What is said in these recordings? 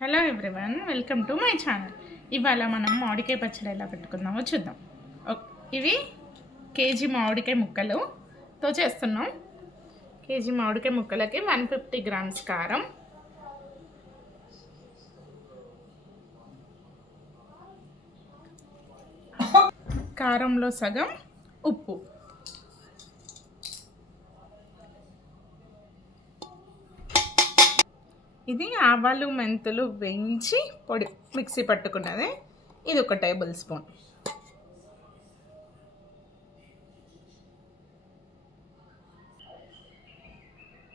Hello everyone, welcome to my channel. ఇవాళ మనం మామిడికాయ పచ్చడి ఎలా పెట్టుకుందామో చూద్దాం. ఇవి కేజీ మామిడికాయ ముక్కలతో చేస్తున్నాం. కేజీ మామిడికాయ ముక్కలకి 150 గ్రామ్స్ కారం, కారంలో సగం ఉప్పు, ఇది ఆవాలు మెంతులు వేయించి పొడి మిక్సీ పట్టుకున్నది. ఇది 1 టేబుల్ స్పూన్.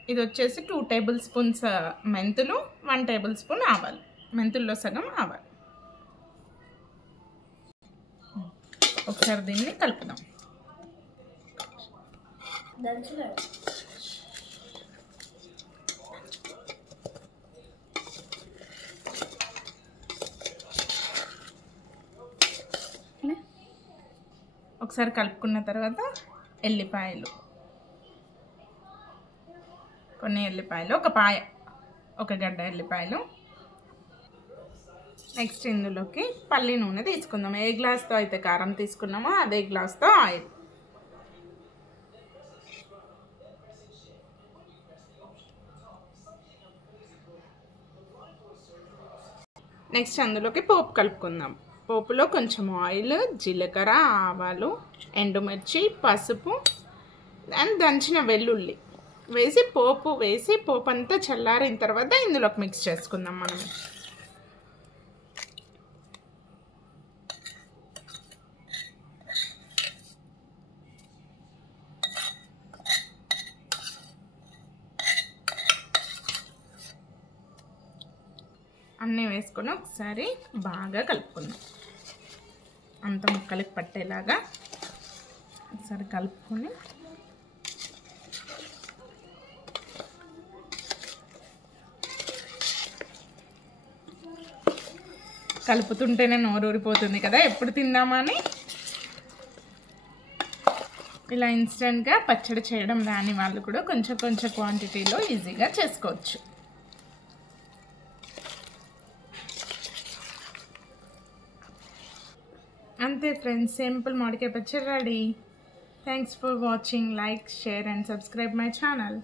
ఇది వచ్చేసి 2 టేబుల్ స్పూన్స్ మెంతులు, 1 టేబుల్ స్పూన్ ఆవాలు. మెంతుల్లో సగం ఆవాలు. ఒకసారి దీన్ని కలుపుదాం. ఒకసారి కలుపుకున్న తర్వాత ఎల్లిపాయలు, కొన్ని ఎల్లిపాయలు, ఒక గడ్డ ఎల్లిపాయలు. నెక్స్ట్ ఇందులోకి పల్లి నూనె తీసుకుందాం. ఏ గ్లాస్తో అయితే కారం తీసుకున్నామో అదే గ్లాస్తో ఆయిల్. నెక్స్ట్ అందులోకి పోపు కలుపుకుందాం. పోపులో కొంచెం ఆయిల్, జీలకర్ర, ఆవాలు, ఎండుమిర్చి, పసుపు అండ్ దంచిన వెల్లుల్లి వేసి పోపు అంతా చల్లారిన తర్వాత ఇందులోకి మిక్స్ చేసుకుందాం మనం. అన్నీ వేసుకొని ఒకసారి బాగా కలుపుకుందాం. అంత ముక్కలకి పట్టేలాగా ఒకసారి కలుపుకొని కలుపుతుంటేనే నోరూరిపోతుంది కదా, ఎప్పుడు తిందామని. ఇలా ఇన్స్టెంట్గా పచ్చడి చేయడం రాని వాళ్ళు కూడా కొంచెం క్వాంటిటీలో ఈజీగా చేసుకోవచ్చు. అంతే ఫ్రెండ్స్, సింపుల్ మామిడికాయ పచ్చడి ready. Thanks for watching. Like, share and subscribe my channel.